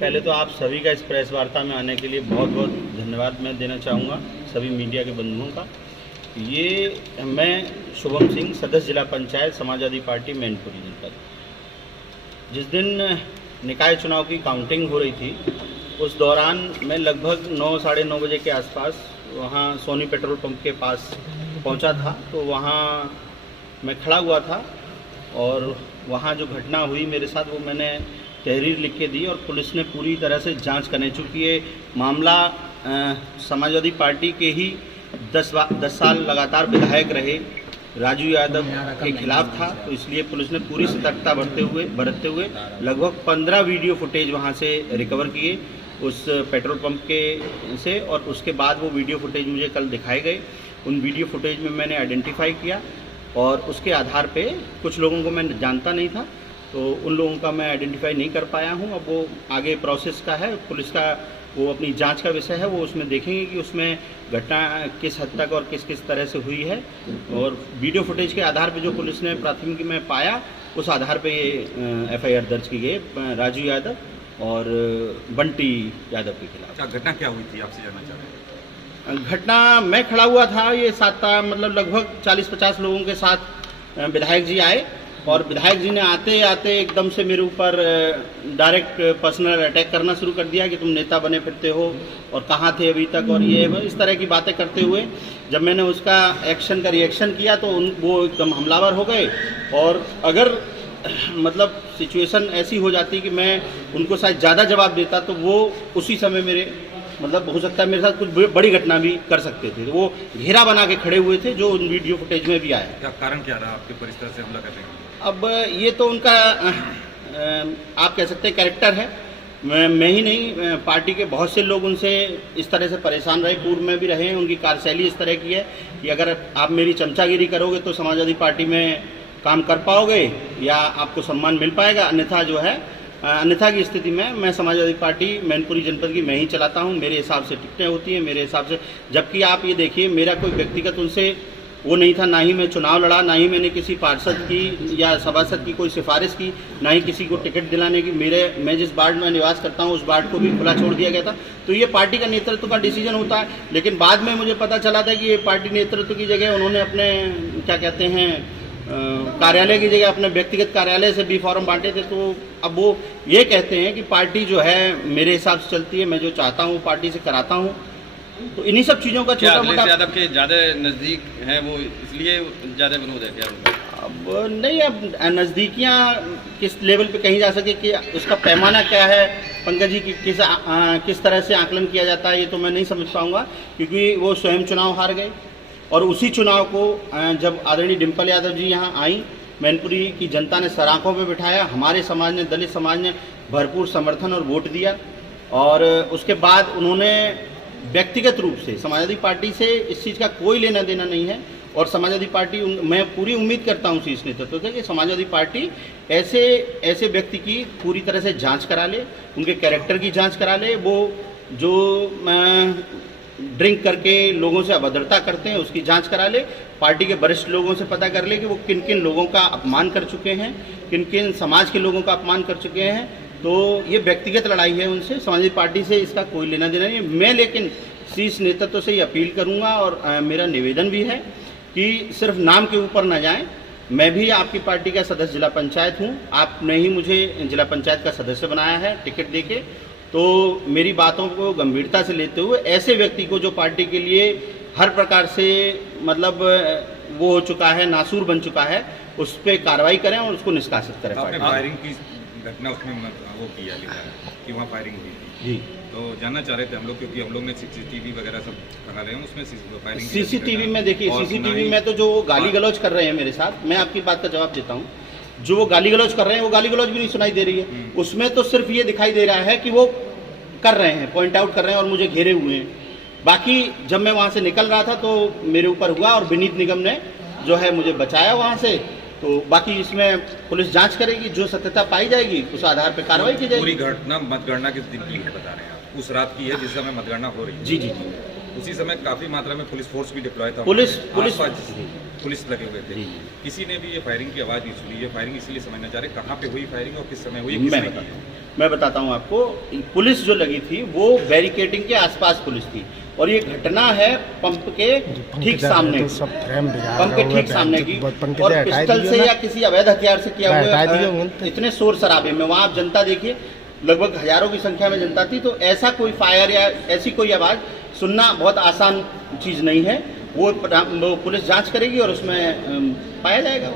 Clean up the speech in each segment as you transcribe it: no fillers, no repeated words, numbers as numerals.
पहले तो आप सभी का इस प्रेस वार्ता में आने के लिए बहुत बहुत धन्यवाद मैं देना चाहूँगा सभी मीडिया के बंधुओं का। ये मैं शुभम सिंह, सदस्य जिला पंचायत समाजवादी पार्टी मैनपुरी जनपद। जिस दिन निकाय चुनाव की काउंटिंग हो रही थी उस दौरान मैं लगभग 9 साढ़े 9 बजे के आसपास वहाँ सोनी पेट्रोल पंप के पास पहुँचा था। तो वहाँ मैं खड़ा हुआ था और वहाँ जो घटना हुई मेरे साथ वो मैंने तहरीर लिख के दी और पुलिस ने पूरी तरह से जांच करने, चूँकि ये मामला समाजवादी पार्टी के ही 10 साल लगातार विधायक रहे राजू यादव के खिलाफ था, तो इसलिए पुलिस ने पूरी सतर्कता बरतते हुए लगभग 15 वीडियो फुटेज वहाँ से रिकवर किए उस पेट्रोल पंप के से। और उसके बाद वो वीडियो फुटेज मुझे कल दिखाए गए। उन वीडियो फुटेज में मैंने आइडेंटिफाई किया और उसके आधार पे कुछ लोगों को मैं जानता नहीं था, तो उन लोगों का मैं आइडेंटिफाई नहीं कर पाया हूं। अब वो आगे प्रोसेस का है, पुलिस का वो अपनी जांच का विषय है, वो उसमें देखेंगे कि उसमें घटना किस हद तक और किस किस तरह से हुई है। और वीडियो फुटेज के आधार पे जो पुलिस ने प्राथमिकी में पाया उस आधार पे ये FIR दर्ज की गई राजू यादव और बंटी यादव के खिलाफ। घटना क्या हुई थी आपसे जानना चाह रहे हैं? घटना मैं खड़ा हुआ था, ये मतलब लगभग 40-50 लोगों के साथ विधायक जी आए और विधायक जी ने आते आते एकदम से मेरे ऊपर डायरेक्ट पर्सनल अटैक करना शुरू कर दिया कि तुम नेता बने फिरते हो और कहाँ थे अभी तक, और ये इस तरह की बातें करते हुए जब मैंने उसका एक्शन का रिएक्शन किया तो वो एकदम हमलावर हो गए। और अगर मतलब सिचुएशन ऐसी हो जाती कि मैं उनको शायद ज़्यादा जवाब देता तो वो उसी समय मेरे मतलब हो सकता है मेरे साथ कुछ बड़ी घटना भी कर सकते थे। वो घेरा बना के खड़े हुए थे जो उन वीडियो फुटेज में भी आया। क्या कारण क्या रहा आपके पर इस तरह से हमला करने का? अब ये तो उनका आप कह सकते हैं कैरेक्टर है। मैं ही नहीं, पार्टी के बहुत से लोग उनसे इस तरह से परेशान रहे, पूर्व में भी रहे हैं। उनकी कार्यशैली इस तरह की है कि अगर आप मेरी चमचागिरी करोगे तो समाजवादी पार्टी में काम कर पाओगे या आपको सम्मान मिल पाएगा, अन्यथा जो है अन्यथा की स्थिति में मैं समाजवादी पार्टी मैनपुरी जनपद की मैं ही चलाता हूं। मेरे हिसाब से टिकटें होती हैं, मेरे हिसाब से। जबकि आप ये देखिए मेरा कोई व्यक्तिगत उनसे वो नहीं था, ना ही मैं चुनाव लड़ा, ना ही मैंने किसी पार्षद की या सभासद की कोई सिफारिश की, ना ही किसी को टिकट दिलाने की। मैं जिस वार्ड में निवास करता हूँ उस वार्ड को भी खुला छोड़ दिया गया था। तो ये पार्टी का नेतृत्व का डिसीजन होता है। लेकिन बाद में मुझे पता चला था कि ये पार्टी नेतृत्व की जगह उन्होंने अपने क्या कहते हैं कार्यालय की जगह अपने व्यक्तिगत कार्यालय से बी फॉर्म बांटे थे। तो अब वो ये कहते हैं कि पार्टी जो है मेरे हिसाब से चलती है, मैं जो चाहता हूँ पार्टी से कराता हूँ। तो इन्हीं सब चीज़ों का छोटा मोटा यादव के ज़्यादा नज़दीक हैं वो, इसलिए ज़्यादा विरोध है क्या? अब नहीं, अब नज़दीकियाँ किस लेवल पे कहीं जा सके कि उसका पैमाना क्या है पंकज जी, किस तरह से आकलन किया जाता है ये तो मैं नहीं समझ पाऊँगा, क्योंकि वो स्वयं चुनाव हार गए। और उसी चुनाव को जब आदरणीय डिम्पल यादव जी यहाँ आई, मैनपुरी की जनता ने सराखों पे बिठाया, हमारे समाज ने, दलित समाज ने भरपूर समर्थन और वोट दिया। और उसके बाद उन्होंने व्यक्तिगत रूप से समाजवादी पार्टी से इस चीज़ का कोई लेना देना नहीं है। और समाजवादी पार्टी, मैं पूरी उम्मीद करता हूँ शीर्ष नेतृत्व से कि समाजवादी पार्टी ऐसे व्यक्ति की पूरी तरह से जांच करा ले, उनके कैरेक्टर की जांच करा ले। वो जो ड्रिंक करके लोगों से अभद्रता करते हैं उसकी जांच करा ले, पार्टी के वरिष्ठ लोगों से पता कर ले कि वो किन किन लोगों का अपमान कर चुके हैं, किन किन समाज के लोगों का अपमान कर चुके हैं। तो ये व्यक्तिगत लड़ाई है उनसे, समाजवादी पार्टी से इसका कोई लेना देना नहीं। मैं लेकिन शीर्ष नेतृत्व से ये अपील करूंगा और मेरा निवेदन भी है कि सिर्फ नाम के ऊपर न जाएं। मैं भी आपकी पार्टी का सदस्य जिला पंचायत हूँ, आपने ही मुझे जिला पंचायत का सदस्य बनाया है टिकट देके। तो मेरी बातों को गंभीरता से लेते हुए ऐसे व्यक्ति को जो पार्टी के लिए हर प्रकार से मतलब वो हो चुका है, नासूर बन चुका है, उस पर कार्रवाई करें और उसको निष्कासित करें। आपने फायरिंग की घटना उसमें वो किया लिखा है कि वहाँ फायरिंग हुई थी जी, तो जानना चाह रहे थे हम लोग, क्योंकि हम लोग ने CCTV वगैरह सब लगा रहे हैं, उसमें फायरिंग CCTV में देखिए, CCTV में तो जो गाली गलौज कर रहे हैं मेरे साथ, मैं आपकी बात का जवाब देता हूँ। जो वो गाली गलौज कर रहे हैं वो गाली गलौज भी नहीं सुनाई दे रही है, उसमें तो सिर्फ ये दिखाई दे रहा है कि वो कर रहे हैं, पॉइंट आउट कर रहे हैं और मुझे घेरे हुए हैं। बाकी जब मैं वहाँ से निकल रहा था तो मेरे ऊपर हुआ और विनीत निगम ने जो है मुझे बचाया वहाँ से। तो बाकी इसमें पुलिस जांच करेगी, जो सत्यता पाई जाएगी उस आधार पर कार्रवाई की जाएगी। पूरी घटना मतगणना किस दिन की है बता रहे हैं आप? उस रात की है जिस समय मतगणना हो रही है? जी जी जी। उसी समय काफी मात्रा में पुलिस फोर्स भी डिप्लॉय था। पुलिस पुलिस लगे हुए थे, जी। किसी ने भी ये फायरिंग की आवाज़ नहीं सुनी। ये फायरिंग इसलिए समझना चाह रहे कहाँ पे हुई फायरिंग और किस समय हुई, मैं बताता हूँ आपको। पुलिस जो लगी थी वो बैरिकेडिंग के आसपास पुलिस थी और ये घटना है पंप के ठीक सामने, पंप के ठीक सामने की, और पिस्टल से या किसी अवैध हथियार से किया हुआ इतने शोर शराबे में वहाँ आप जनता देखिए, लगभग हजारों की संख्या में जनता थी। तो ऐसा कोई फायर या ऐसी कोई आवाज़ सुनना बहुत आसान चीज़ नहीं है। वो पुलिस जांच करेगी और उसमें पाया जाएगा।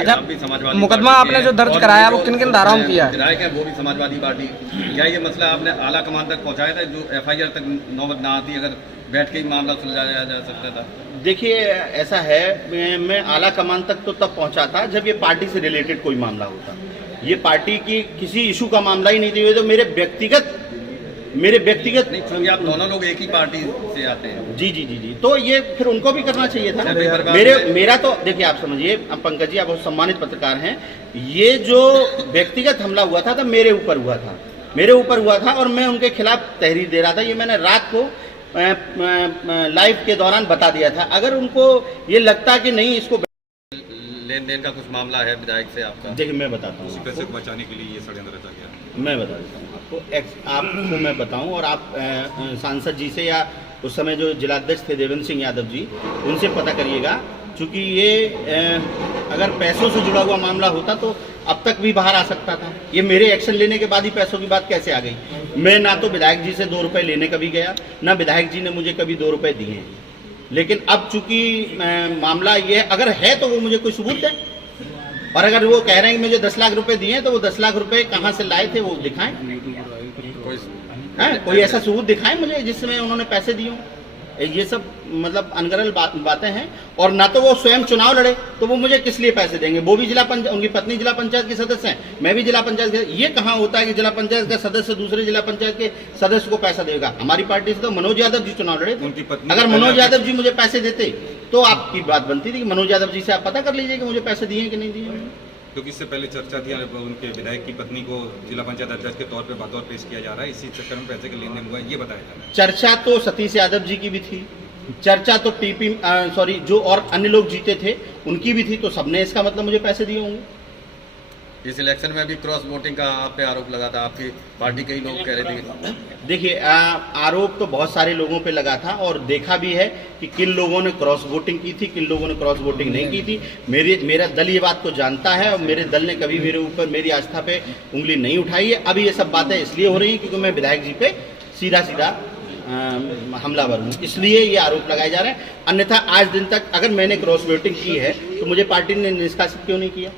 अच्छा, मुकदमा आपने जो दर्ज कराया वो किन किन धाराओं में किया है? विधायक है वो भी समाजवादी पार्टी। क्या ये मसला आपने आला कमान तक पहुंचाया था, जो एफआईआर तक नौबत ना आती अगर बैठ के ही मामला सुलझाया जा सकता था? देखिए ऐसा है, मैं आला कमान तक तो तब पहुंचा था जब ये पार्टी से रिलेटेड कोई मामला होता। ये पार्टी की किसी इशू का मामला ही नहीं थी, ये तो मेरे व्यक्तिगत नहीं, क्योंकि आप दोनों लोग एक ही पार्टी से आते हैं। जी जी जी जी, तो ये फिर उनको भी करना चाहिए था। मेरा तो देखिए, आप समझिए पंकज जी, आप बहुत सम्मानित पत्रकार हैं, ये जो व्यक्तिगत हमला हुआ था मेरे ऊपर हुआ था और मैं उनके खिलाफ तहरीर दे रहा था। ये मैंने रात को लाइव के दौरान बता दिया था। अगर उनको ये लगता कि नहीं, इसको लेन देन का कुछ मामला है विधायक से आपका? देखिए मैं बताता हूँ, पैसे को बचाने के लिए ये षड्यंत्र रचा गया। मैं बता देता हूँ आपको मैं बताऊं, और आप सांसद जी से या उस समय जो जिलाध्यक्ष थे देवेंद्र सिंह यादव जी, उनसे पता करिएगा। क्योंकि ये अगर पैसों से जुड़ा हुआ मामला होता तो अब तक भी बाहर आ सकता था। ये मेरे एक्शन लेने के बाद ही पैसों की बात कैसे आ गई? मैं ना तो विधायक जी से 2 रुपये लेने कभी गया, ना विधायक जी ने मुझे कभी 2 रुपये दिए। लेकिन अब चूंकि मामला ये अगर है तो वो मुझे कोई सबूत दे, और अगर वो कह रहे हैं कि मुझे 10 लाख रुपए दिए तो वो 10 लाख रुपए कहाँ से लाए थे वो दिखाएं। कोई ऐसा सबूत दिखाएं मुझे जिसमें उन्होंने पैसे दिए। ये सब मतलब अनगरल बातें हैं। और ना तो वो स्वयं चुनाव लड़े तो वो मुझे किस लिए पैसे देंगे? वो भी उनकी पत्नी जिला पंचायत की सदस्य हैं, मैं भी जिला पंचायत के। ये कहाँ होता है कि जिला पंचायत का सदस्य दूसरे जिला पंचायत के सदस्य को पैसा देगा? हमारी पार्टी से तो मनोज यादव जी चुनाव लड़े थे। अगर मनोज यादव जी मुझे पैसे देते तो आपकी बात बनती थी कि मनोज यादव जी से आप पता कर लीजिए कि मुझे पैसे दिए कि नहीं दिए। क्योंकि इससे पहले चर्चा थी, उनके विधायक की पत्नी को जिला पंचायत अध्यक्ष के तौर पे बतौर पेश किया जा रहा है, इसी चक्कर में पैसे के लेन देन हुआ है, ये बताया जा रहा है। चर्चा तो सतीश यादव जी की भी थी, चर्चा तो जो और अन्य लोग जीते थे उनकी भी थी, तो सबने इसका मतलब मुझे पैसे दिए होंगे। इस इलेक्शन में भी क्रॉस वोटिंग का आप पे आरोप लगा था, आपकी पार्टी के ही लोग कह रहे थे। देखिए आरोप तो बहुत सारे लोगों पे लगा था और देखा भी है कि किन लोगों ने क्रॉस वोटिंग की थी, किन लोगों ने क्रॉस वोटिंग नहीं की थी। मेरा दल ये बात को जानता है और मेरे दल ने कभी मेरे ऊपर मेरी आस्था पे उंगली नहीं उठाई है। अभी ये सब बातें इसलिए हो रही हैं क्योंकि मैं विधायक जी पे सीधा हमलावर हूँ, इसलिए ये आरोप लगाए जा रहे हैं। अन्यथा आज दिन तक अगर मैंने क्रॉस वोटिंग की है तो मुझे पार्टी ने निष्कासित क्यों नहीं किया?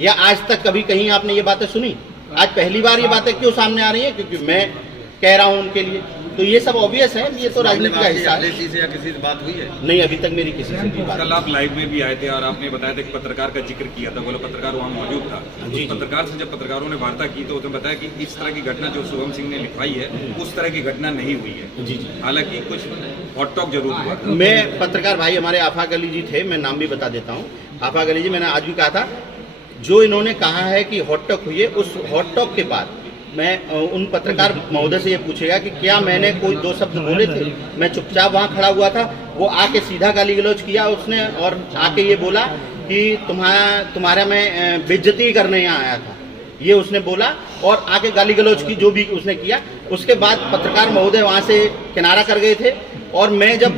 या आज तक कभी कहीं आपने ये बातें सुनी? आज पहली बार ये बातें क्यों सामने आ रही है? क्योंकि मैं कह रहा हूँ उनके लिए। तो ये सब ऑब्वियस है, ये तो राजनीति का हिस्सा है। किसी से किसी से बात हुई है? नहीं, अभी तक मेरी किसी से भी बात। कल आप लाइव में भी आए थे और आपने बताया था कि पत्रकार का जिक्र किया था, बोला पत्रकार वहाँ मौजूद था। उस पत्रकार से जब पत्रकारों ने वार्ता की तो उसने बताया कि इस तरह की घटना जो शुभम सिंह ने लिखवाई है उस तरह की घटना नहीं हुई है। जी। हालांकि कुछ हॉट टॉक जरूर हुआ। मैं पत्रकार भाई हमारे आफाक अली जी थे, मैं नाम भी बता देता हूँ। आफाक अली जी, मैंने आज भी कहा था, जो इन्होंने कहा है कि हॉट टॉक हुई है, उस हॉट टॉक के बाद मैं उन पत्रकार महोदय से ये पूछेगा कि क्या मैंने कोई 2 शब्द बोले थे? मैं चुपचाप वहाँ खड़ा हुआ था, वो आके सीधा गाली गलौज किया उसने और आके ये बोला कि तुम्हारा मैं बेइज्जती करने यहाँ आया था, ये उसने बोला और आके गाली गलौज की जो भी उसने किया। उसके बाद पत्रकार महोदय वहाँ से किनारा कर गए थे और मैं जब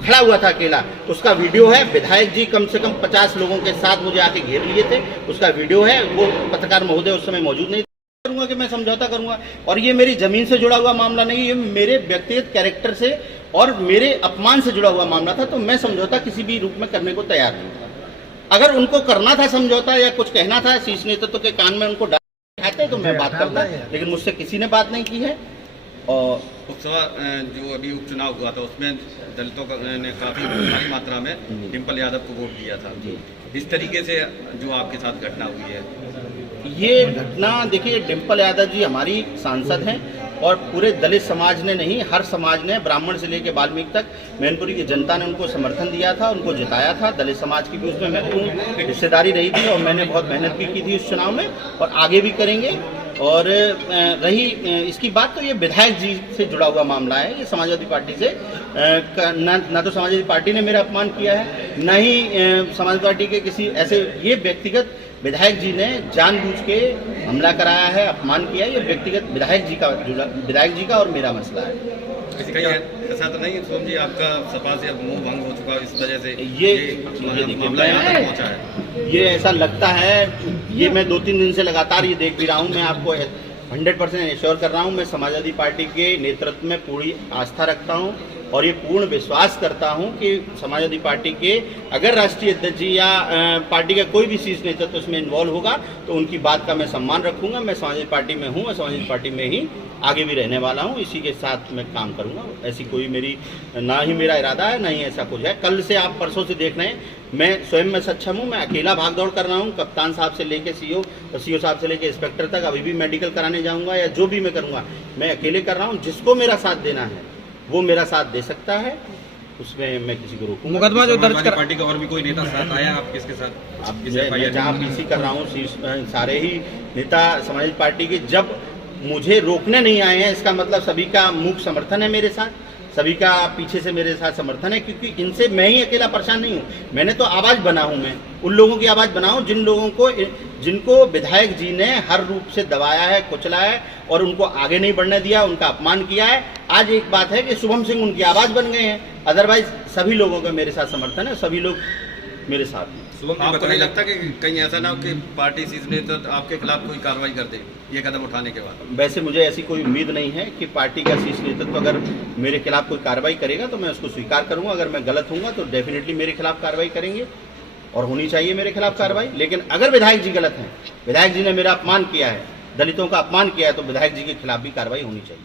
खड़ा हुआ था अकेला, उसका वीडियो है। विधायक जी कम से कम 50 लोगों के साथ मुझे आके घेर लिए थे, उसका वीडियो है। वो पत्रकार महोदय उस समय मौजूद नहीं करूंगा कि मैं समझौता करूंगा। और ये मेरी जमीन से जुड़ा हुआ मामला नहीं, ये मेरे व्यक्तिगत कैरेक्टर से और मेरे अपमान से जुड़ा हुआ मामला था। तो मैं समझौता किसी भी रूप में करने को तैयार नहीं था। अगर उनको करना था समझौता या कुछ कहना था शीर्ष नेतृत्व के कान में उनको डालते तो मैं बात करता, लेकिन मुझसे किसी ने बात नहीं की है। और लोकसभा जो अभी उपचुनाव हुआ था उसमें दलितों ने काफी भारी मात्रा में डिम्पल यादव को वोट दिया था। इस तरीके से जो आपके साथ घटना हुई है, ये घटना देखिए, डिम्पल यादव जी हमारी सांसद हैं और पूरे दलित समाज ने नहीं, हर समाज ने, ब्राह्मण से लेकर वाल्मीकि तक, मैनपुरी की जनता ने उनको समर्थन दिया था, उनको जिताया था। दलित समाज की भी उसमें महत्वपूर्ण हिस्सेदारी रही थी और मैंने बहुत मेहनत भी की थी उस चुनाव में और आगे भी करेंगे। और रही इसकी बात, तो ये विधायक जी से जुड़ा हुआ मामला है। ये समाजवादी पार्टी से ना तो समाजवादी पार्टी ने मेरा अपमान किया है, ना ही समाजवादी पार्टी के किसी ऐसे, ये व्यक्तिगत विधायक जी ने जानबूझ के हमला कराया है, अपमान किया है। ये व्यक्तिगत विधायक जी का और मेरा मसला है। कहीं ऐसा तो नहीं सोम जी आपका सपा से अब मुंह भंग हो चुका इस वजह से ये मामला यहाँ तक पहुँचा है? ये ऐसा लगता है, ये मैं 2-3 दिन से लगातार ये देख भी रहा हूँ। मैं आपको 100% एश्योर कर रहा हूँ, मैं समाजवादी पार्टी के नेतृत्व में पूरी आस्था रखता हूँ और ये पूर्ण विश्वास करता हूँ कि समाजवादी पार्टी के अगर राष्ट्रीय अध्यक्ष जी या पार्टी का कोई भी शीर्ष नेतृत्व उसमें इन्वॉल्व होगा तो उनकी बात का मैं सम्मान रखूंगा। मैं समाजवादी पार्टी में हूँ, मैं समाजवादी पार्टी में ही आगे भी रहने वाला हूँ, इसी के साथ मैं काम करूँगा। ऐसी कोई मेरी, ना ही मेरा इरादा है, ना ही ऐसा कुछ है। कल से आप परसों से देख रहे हैं, मैं स्वयं में सक्षम हूँ, मैं अकेला भाग दौड़ कर रहा हूँ। कप्तान साहब से लेके सीओ और सीओ साहब से लेके इंस्पेक्टर तक अभी भी मेडिकल कराने जाऊँगा या जो भी मैं करूँगा मैं अकेले कर रहा हूँ। जिसको मेरा साथ देना है वो मेरा साथ दे सकता है, उसमें मैं किसी को रोकूंगा। मुकदमा जो दर्ज कर पार्टी का और भी कोई नेता साथ आया आप किसके साथ? आप मैं जहाँ पीसी कर रहा हूँ, सारे ही नेता समाजवादी पार्टी के जब मुझे रोकने नहीं आए हैं, इसका मतलब सभी का मूक समर्थन है मेरे साथ, सभी का पीछे से मेरे साथ समर्थन है, क्योंकि इनसे मैं ही अकेला परेशान नहीं हूँ। मैंने तो आवाज़ बना हूँ, मैं उन लोगों की आवाज़ बना हूँ जिनको विधायक जी ने हर रूप से दबाया है, कुचला है और उनको आगे नहीं बढ़ने दिया, उनका अपमान किया है। आज एक बात है कि शुभम सिंह उनकी आवाज़ बन गए हैं, अदरवाइज सभी लोगों का मेरे साथ समर्थन है, सभी लोग मेरे साथ हैं। आपको नहीं लगता कि कहीं ऐसा ना हो कि पार्टी शीर्ष नेतृत्व आपके खिलाफ कोई कार्रवाई कर दे ये कदम उठाने के बाद? वैसे मुझे ऐसी कोई उम्मीद नहीं है कि पार्टी का शीर्ष नेतृत्व अगर मेरे खिलाफ कोई कार्रवाई करेगा तो मैं उसको स्वीकार करूंगा। अगर मैं गलत हूँगा तो डेफिनेटली मेरे खिलाफ कार्रवाई करेंगे और होनी चाहिए मेरे खिलाफ कार्रवाई। लेकिन अगर विधायक जी गलत हैं, विधायक जी ने मेरा अपमान किया है, दलितों का अपमान किया है, तो विधायक जी के खिलाफ भी कार्रवाई होनी चाहिए।